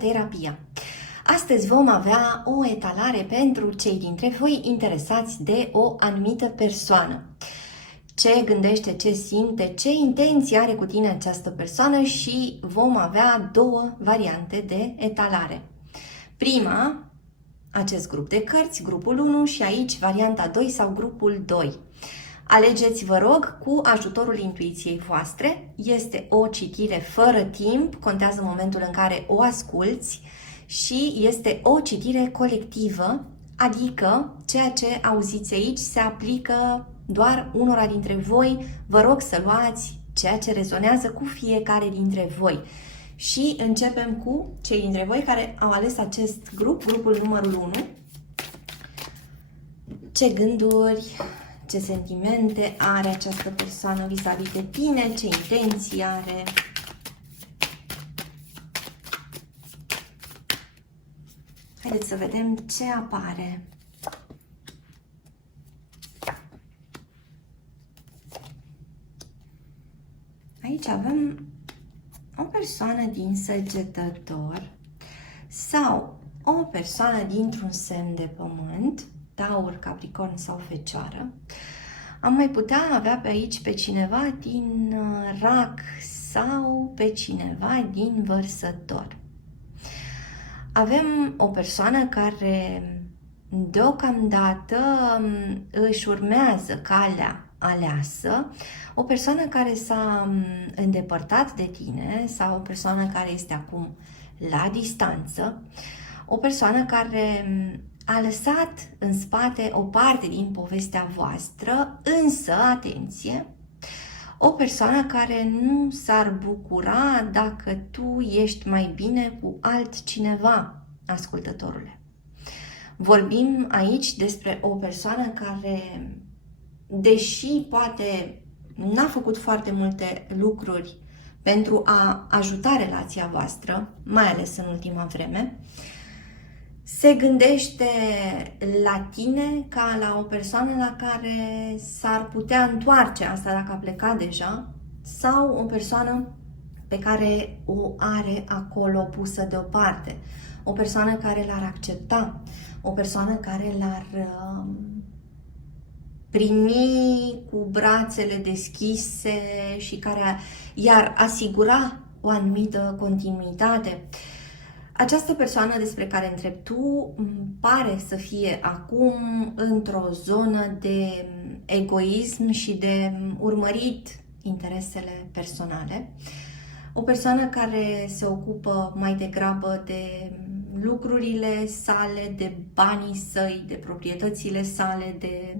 Taroterapia. Astăzi vom avea o etalare pentru cei dintre voi interesați de o anumită persoană. Ce gândește, ce simte, ce intenție are cu tine această persoană și vom avea două variante de etalare. Prima, acest grup de cărți, grupul 1 și aici varianta 2 sau grupul 2. Alegeți, vă rog, cu ajutorul intuiției voastre. Este o citire fără timp, contează momentul în care o asculți și este o citire colectivă, adică ceea ce auziți aici se aplică doar unora dintre voi. Vă rog să luați ceea ce rezonează cu fiecare dintre voi. Și începem cu cei dintre voi care au ales acest grup, grupul numărul 1. Ce gânduri, ce sentimente are această persoană vis-a-vis de tine, ce intenții are. Haideți să vedem ce apare. Aici avem o persoană din Săgetător sau o persoană dintr-un semn de pământ, Taur, Capricorn sau Fecioară. Am mai putea avea pe aici pe cineva din Rac sau pe cineva din Vărsător. Avem o persoană care deocamdată își urmează calea aleasă, o persoană care s-a îndepărtat de tine sau o persoană care este acum la distanță, o persoană care a lăsat în spate o parte din povestea voastră, însă, atenție, o persoană care nu s-ar bucura dacă tu ești mai bine cu altcineva, ascultătorule. Vorbim aici despre o persoană care, deși poate n-a făcut foarte multe lucruri pentru a ajuta relația voastră, mai ales în ultima vreme, se gândește la tine ca la o persoană la care s-ar putea întoarce, asta dacă a plecat deja, sau o persoană pe care o are acolo pusă deoparte, o persoană care l-ar accepta, o persoană care l-ar primi cu brațele deschise și care i-ar asigura o anumită continuitate. Această persoană despre care întrebi tu pare să fie acum într-o zonă de egoism și de urmărit interesele personale. O persoană care se ocupă mai degrabă de lucrurile sale, de banii săi, de proprietățile sale, de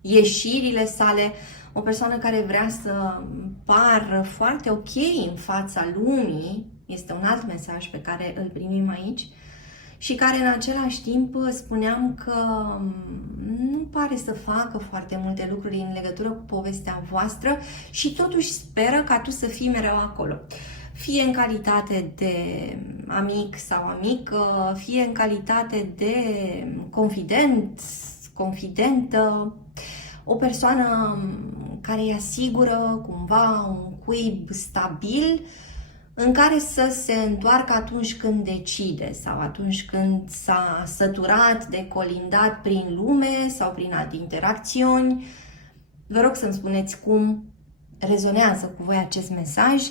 ieșirile sale. O persoană care vrea să pară foarte ok în fața lumii, este un alt mesaj pe care îl primim aici, și care în același timp spuneam că nu pare să facă foarte multe lucruri în legătură cu povestea voastră și totuși speră ca tu să fii mereu acolo. Fie în calitate de amic sau amică, fie în calitate de confident, confidentă, o persoană care îi asigură cumva un cuib stabil în care să se întoarcă atunci când decide sau atunci când s-a săturat de colindat prin lume sau prin alte interacțiuni. Vă rog să-mi spuneți cum rezonează cu voi acest mesaj.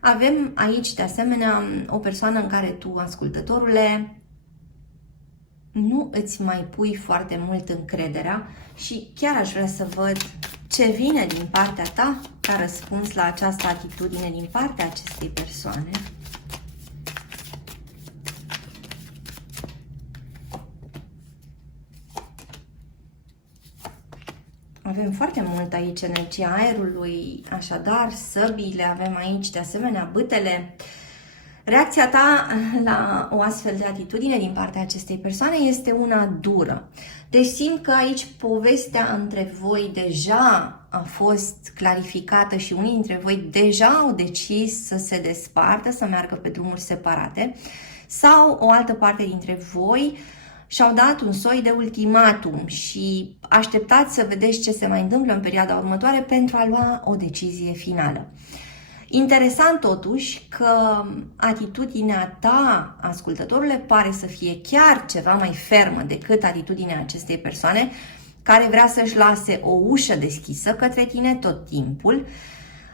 Avem aici de asemenea o persoană în care tu, ascultătorule, nu îți mai pui foarte mult încrederea și chiar aș vrea să văd ce vine din partea ta ca răspuns la această atitudine din partea acestei persoane. Avem foarte mult aici energia aerului, așadar săbiile, avem aici de asemenea bâtele. Reacția ta la o astfel de atitudine din partea acestei persoane este una dură. Deci simt că aici povestea între voi deja a fost clarificată și unii dintre voi deja au decis să se despartă, să meargă pe drumuri separate, sau o altă parte dintre voi și-au dat un soi de ultimatum și așteptați să vedeți ce se mai întâmplă în perioada următoare pentru a lua o decizie finală. Interesant totuși că atitudinea ta, ascultătorule, pare să fie chiar ceva mai fermă decât atitudinea acestei persoane care vrea să-și lase o ușă deschisă către tine tot timpul.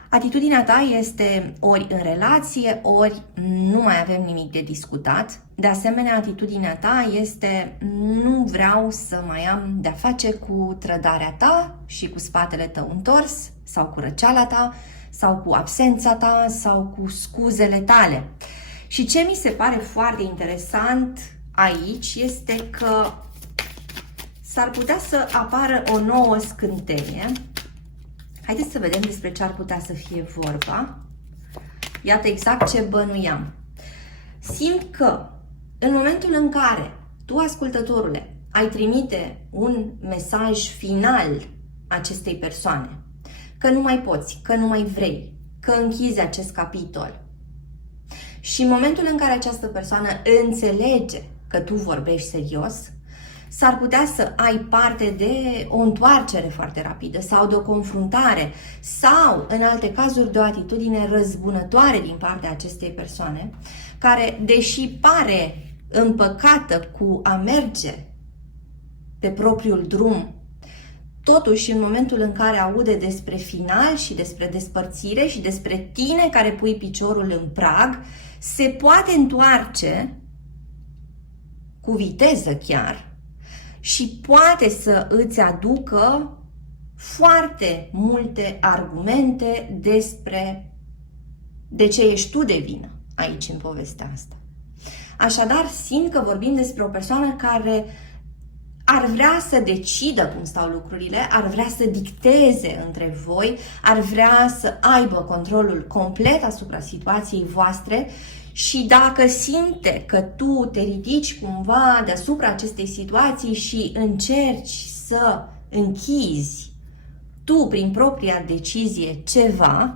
Atitudinea ta este ori în relație, ori nu mai avem nimic de discutat. De asemenea, atitudinea ta este nu vreau să mai am de-a face cu trădarea ta și cu spatele tău întors, sau cu răceala ta, sau cu absența ta, sau cu scuzele tale. Și ce mi se pare foarte interesant aici este că s-ar putea să apară o nouă scânteie. Haideți să vedem despre ce ar putea să fie vorba. Iată exact ce bănuiam. Simt că în momentul în care tu, ascultătorule, ai trimite un mesaj final acestei persoane, că nu mai poți, că nu mai vrei, că închizi acest capitol, și în momentul în care această persoană înțelege că tu vorbești serios, s-ar putea să ai parte de o întoarcere foarte rapidă sau de o confruntare sau, în alte cazuri, de o atitudine răzbunătoare din partea acestei persoane, care, deși pare împăcată cu a merge pe propriul drum, totuși, în momentul în care aude despre final și despre despărțire și despre tine care pui piciorul în prag, se poate întoarce cu viteză chiar și poate să îți aducă foarte multe argumente despre de ce ești tu de vină aici în povestea asta. Așadar, simt că vorbim despre o persoană care ar vrea să decidă cum stau lucrurile, ar vrea să dicteze între voi, ar vrea să aibă controlul complet asupra situației voastre. Și dacă simte că tu te ridici cumva deasupra acestei situații și încerci să închizi tu prin propria decizie ceva,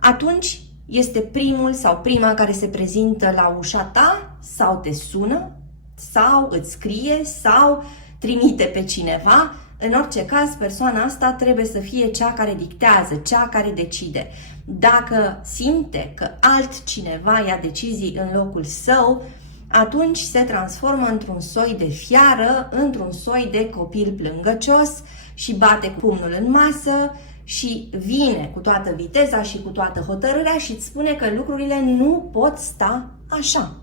atunci este primul sau prima care se prezintă la ușa ta sau te sună sau îți scrie sau trimite pe cineva. În orice caz, persoana asta trebuie să fie cea care dictează, cea care decide. Dacă simte că altcineva ia decizii în locul său, atunci se transformă într-un soi de fiară, într-un soi de copil plângăcios și bate pumnul în masă și vine cu toată viteza și cu toată hotărârea și îți spune că lucrurile nu pot sta așa.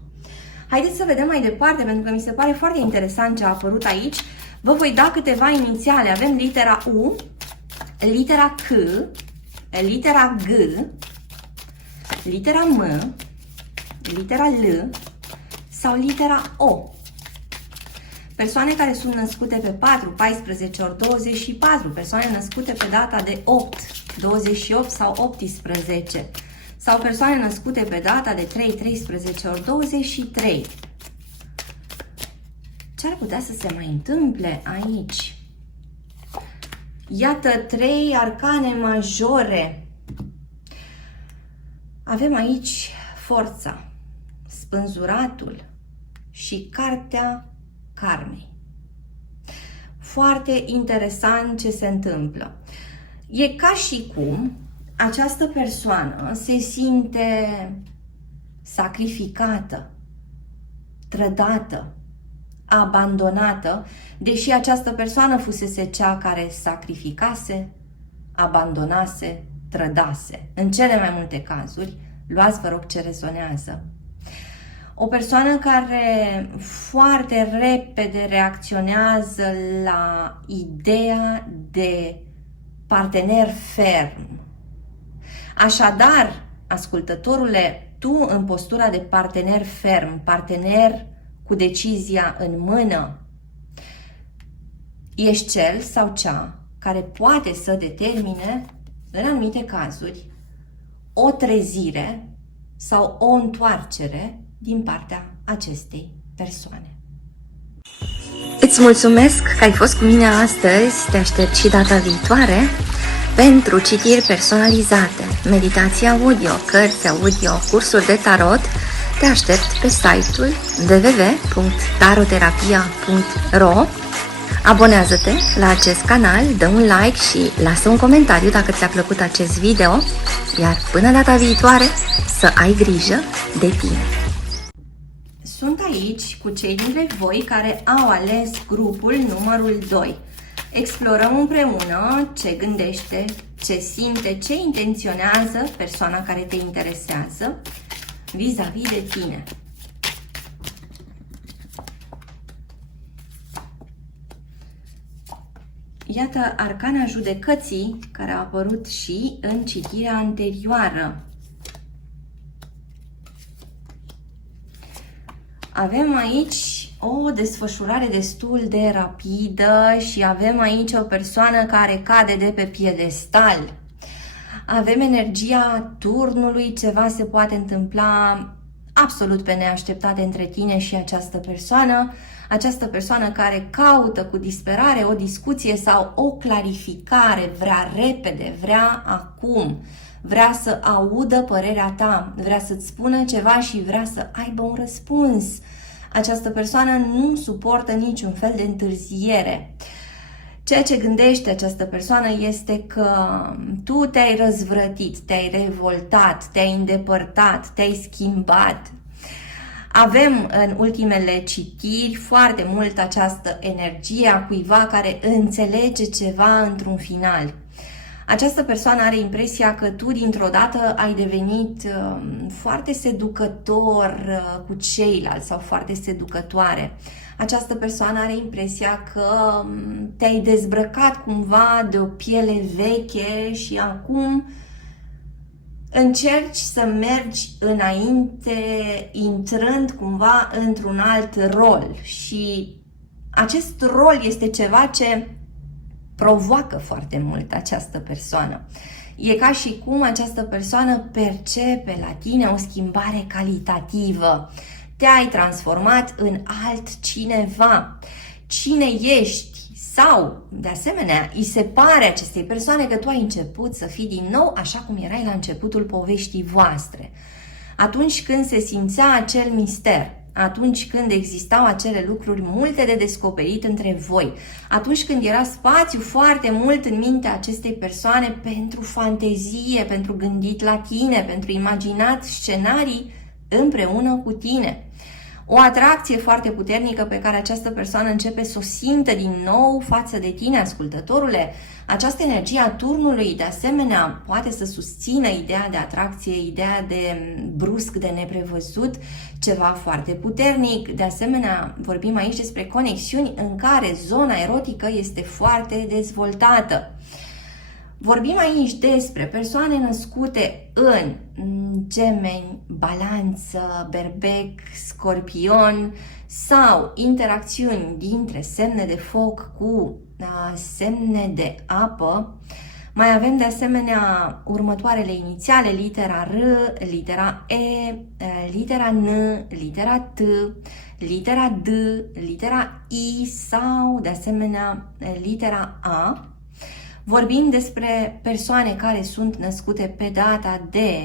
Haideți să vedem mai departe, pentru că mi se pare foarte interesant ce a apărut aici. Vă voi da câteva inițiale. Avem litera U, litera C, litera G, litera M, litera L sau litera O. Persoane care sunt născute pe 4, 14 ori 24, persoane născute pe data de 8, 28 sau 18, sau persoane născute pe data de 3, 13 ori 23. Ce ar putea să se mai întâmple aici? Iată 3 arcane majore. Avem aici forța, spânzuratul și cartea karmei. Foarte interesant ce se întâmplă. E ca și cum această persoană se simte sacrificată, trădată, abandonată, deși această persoană fusese cea care sacrificase, abandonase, trădase. În cele mai multe cazuri, luați vă rog ce rezonează. O persoană care foarte repede reacționează la ideea de partener ferm. Așadar, ascultătorule, tu în postura de partener ferm, partener cu decizia în mână, ești cel sau cea care poate să determine, în anumite cazuri, o trezire sau o întoarcere din partea acestei persoane. Îți mulțumesc că ai fost cu mine astăzi, te aștept și data viitoare pentru citiri personalizate, meditații audio, cărți audio, cursuri de tarot. Te aștept pe site-ul www.taroterapia.ro. Abonează-te la acest canal, dă un like și lasă un comentariu dacă ți-a plăcut acest video, iar până data viitoare să ai grijă de tine. Sunt aici cu cei dintre voi care au ales grupul numărul 2. Explorăm împreună ce gândește, ce simte, ce intenționează persoana care te interesează vis-a-vis de tine. Iată arcana judecății care a apărut și în citirea anterioară. Avem aici o desfășurare destul de rapidă și avem aici o persoană care cade de pe piedestal. Avem energia turnului, ceva se poate întâmpla absolut pe neașteptate între tine și această persoană care caută cu disperare o discuție sau o clarificare, vrea repede, vrea acum, vrea să audă părerea ta, vrea să-ți spună ceva și vrea să aibă un răspuns. Această persoană nu suportă niciun fel de întârziere. Ceea ce gândește această persoană este că tu te-ai răzvrătit, te-ai revoltat, te-ai îndepărtat, te-ai schimbat. Avem în ultimele citiri foarte mult această energie a cuiva care înțelege ceva într-un final. Această persoană are impresia că tu dintr-o dată ai devenit foarte seducător cu ceilalți sau foarte seducătoare. Această persoană are impresia că te-ai dezbrăcat cumva de o piele veche și acum încerci să mergi înainte, intrând cumva într-un alt rol. Și acest rol este ceva ce provoacă foarte mult această persoană. E ca și cum această persoană percepe la tine o schimbare calitativă. Te-ai transformat în altcineva. Cine ești? Sau, de asemenea, îi se pare acestei persoane că tu ai început să fii din nou așa cum erai la începutul poveștii voastre. Atunci când se simțea acel mister, atunci când existau acele lucruri multe de descoperit între voi, atunci când era spațiu foarte mult în mintea acestei persoane pentru fantezie, pentru gândit la tine, pentru imaginat scenarii împreună cu tine. O atracție foarte puternică pe care această persoană începe să o simtă din nou față de tine, ascultătorule. Această energie a turnului, de asemenea, poate să susțină ideea de atracție, ideea de brusc, de neprevăzut, ceva foarte puternic. De asemenea, vorbim aici despre conexiuni în care zona erotică este foarte dezvoltată. Vorbim aici despre persoane născute în Gemeni, Balanță, Berbec, Scorpion sau interacțiuni dintre semne de foc cu semne de apă. Mai avem de asemenea următoarele inițiale, litera R, litera E, litera N, litera T, litera D, litera I sau de asemenea litera A. Vorbim despre persoane care sunt născute pe data de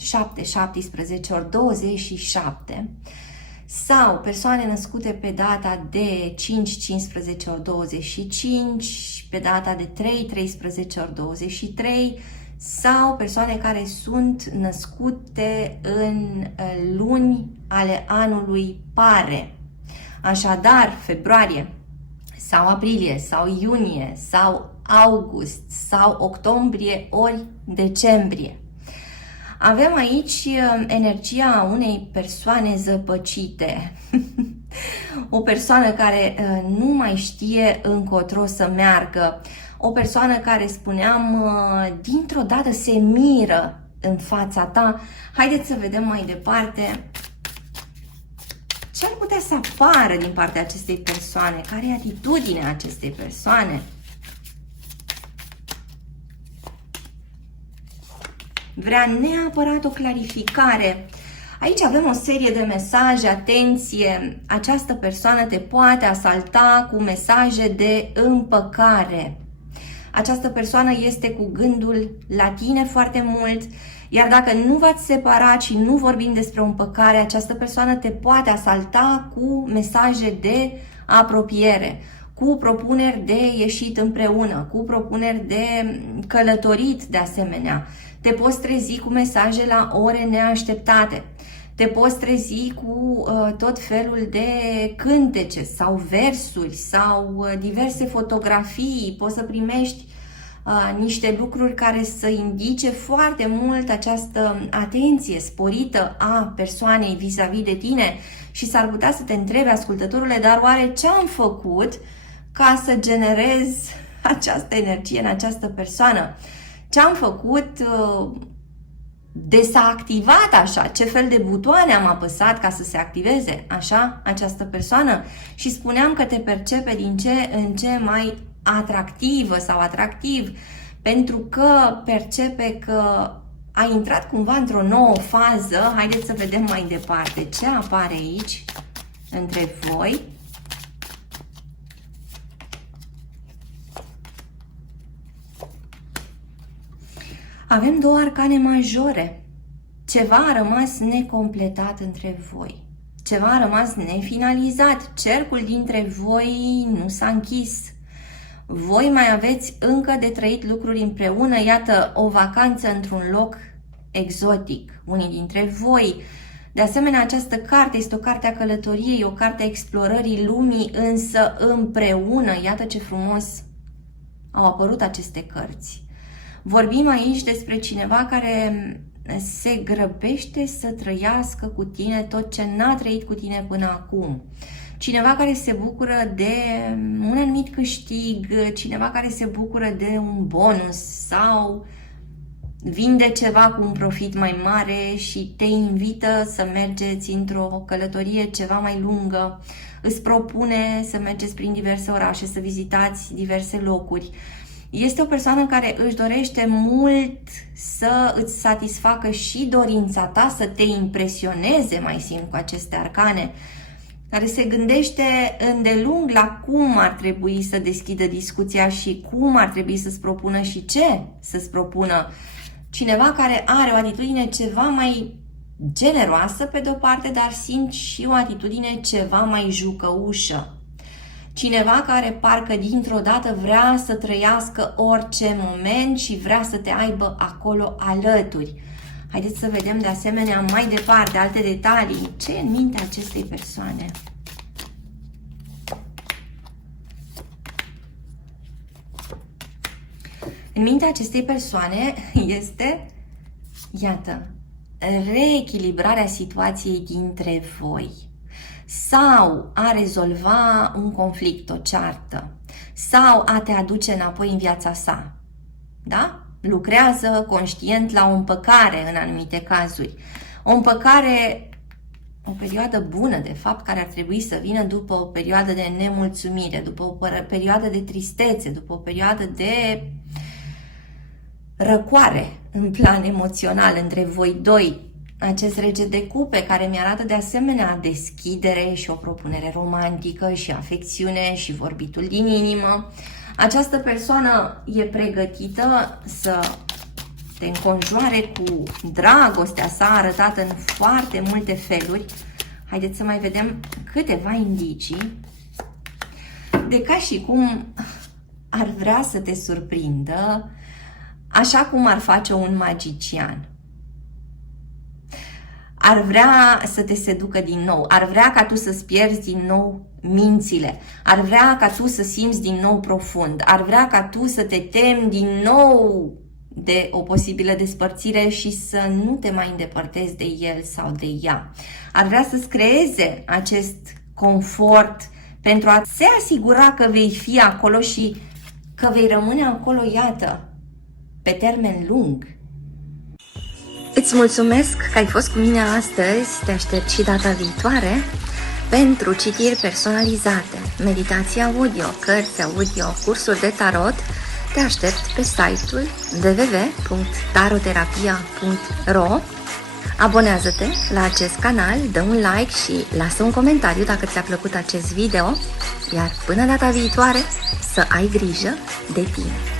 7, 17 ori 27 sau persoane născute pe data de 5, 15 ori 25, pe data de 3, 13 ori 23 sau persoane care sunt născute în luni ale anului pare. Așadar, februarie sau aprilie sau iunie sau august sau octombrie ori decembrie. Avem aici energia unei persoane zăpăcite. O persoană care nu mai știe încotro să meargă. O persoană care, spuneam, dintr-o dată se miră în fața ta. Haideți să vedem mai departe ce ar putea să apară din partea acestei persoane. Care e atitudinea acestei persoane? Vrea neapărat o clarificare. Aici avem o serie de mesaje, atenție, această persoană te poate asalta cu mesaje de împăcare. Această persoană este cu gândul la tine foarte mult, iar dacă nu v-ați separat și nu vorbim despre o împăcare, această persoană te poate asalta cu mesaje de apropiere. cu propuneri de ieșit împreună, cu propuneri de călătorit de asemenea. Te poți trezi cu mesaje la ore neașteptate. Te poți trezi cu tot felul de cântece sau versuri sau diverse fotografii. Poți să primești niște lucruri care să indice foarte mult această atenție sporită a persoanei vis-a-vis de tine și s-ar putea să te întrebi, ascultătorule, dar oare ce am făcut ca să generez această energie în această persoană? Ce am făcut de s-a activat așa? Ce fel de butoane am apăsat ca să se activeze așa această persoană? Și spuneam că te percepe din ce în ce mai atractivă sau atractiv, pentru că percepe că ai intrat cumva într-o nouă fază. Haideți să vedem mai departe ce apare aici între voi. Avem două arcane majore. Ceva a rămas necompletat între voi. Ceva a rămas nefinalizat. Cercul dintre voi nu s-a închis. Voi mai aveți încă de trăit lucruri împreună. Iată, o vacanță într-un loc exotic. Unii dintre voi. De asemenea, această carte este o carte a călătoriei, o carte a explorării lumii, însă împreună. Iată ce frumos au apărut aceste cărți. Vorbim aici despre cineva care se grăbește să trăiască cu tine tot ce n-a trăit cu tine până acum. Cineva care se bucură de un anumit câștig, cineva care se bucură de un bonus sau vinde ceva cu un profit mai mare și te invită să mergeți într-o călătorie ceva mai lungă, îți propune să mergeți prin diverse orașe, să vizitați diverse locuri. Este o persoană care își dorește mult să îți satisfacă și dorința ta, să te impresioneze, mai simt cu aceste arcane, care se gândește îndelung la cum ar trebui să deschidă discuția și cum ar trebui să-ți propună și ce să-ți propună. Cineva care are o atitudine ceva mai generoasă pe de-o parte, dar simt și o atitudine ceva mai jucăușă. Cineva care parcă dintr-o dată vrea să trăiască orice moment și vrea să te aibă acolo alături. Haideți să vedem de asemenea mai departe alte detalii. Ce e în mintea acestei persoane? În mintea acestei persoane este, iată, reechilibrarea situației dintre voi. Sau a rezolva un conflict, o ceartă, sau a te aduce înapoi în viața sa. Da? Lucrează conștient la o împăcare în anumite cazuri. O împăcare, o perioadă bună, de fapt, care ar trebui să vină după o perioadă de nemulțumire, după o perioadă de tristețe, după o perioadă de răcoare în plan emoțional între voi doi. Acest rege de cupe care mi-arată de asemenea deschidere și o propunere romantică și afecțiune și vorbitul din inimă. Această persoană e pregătită să te înconjoare cu dragostea sa arătată în foarte multe feluri. Haideți să mai vedem câteva indicii de ca și cum ar vrea să te surprindă, așa cum ar face un magician. Ar vrea să te seducă din nou, ar vrea ca tu să-ți pierzi din nou mințile, ar vrea ca tu să simți din nou profund, ar vrea ca tu să te temi din nou de o posibilă despărțire și să nu te mai îndepărtezi de el sau de ea. Ar vrea să-ți creeze acest confort pentru a se asigura că vei fi acolo și că vei rămâne acolo, iată, pe termen lung. Îți mulțumesc că ai fost cu mine astăzi, te aștept și data viitoare pentru citiri personalizate, meditații audio, cărți audio, cursuri de tarot. Te aștept pe site-ul www.taroterapia.ro. Abonează-te la acest canal, dă un like și lasă un comentariu dacă ți-a plăcut acest video, iar până data viitoare să ai grijă de tine.